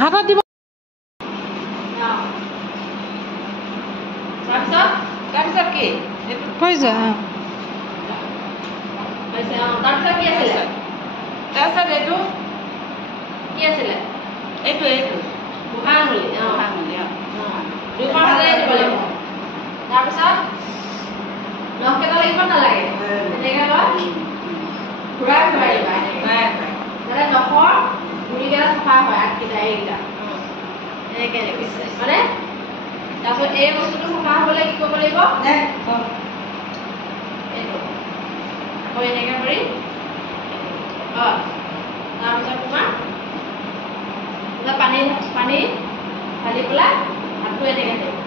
হাতত দিব তাৰপিছত কি হৈ যা তাৰপিছত কি আছিলে তাৰপিছত এইটো কি আছিলে এইটো বুঢ়া আঙুলি দুইখন হাতেৰে দিব লাগিব তাৰপিছত নখকেইটা লাগিব নালাগে এনেকৈ লয় ঘূৰাই ঘূৰাই দিবা যাতে নখৰ গুৰিকেইটা চাফা হয় আগকেইটা এইকেইটা এনেকৈ মানে তাৰপিছত এই বস্তুটো চাফা হ'বলৈ কি কৰিব লাগিব এইটো আকৌ এনেকৈ কৰি তাৰপিছত তোমাৰ পানী ঢালি পেলাই হাতটো এনেকৈ দিব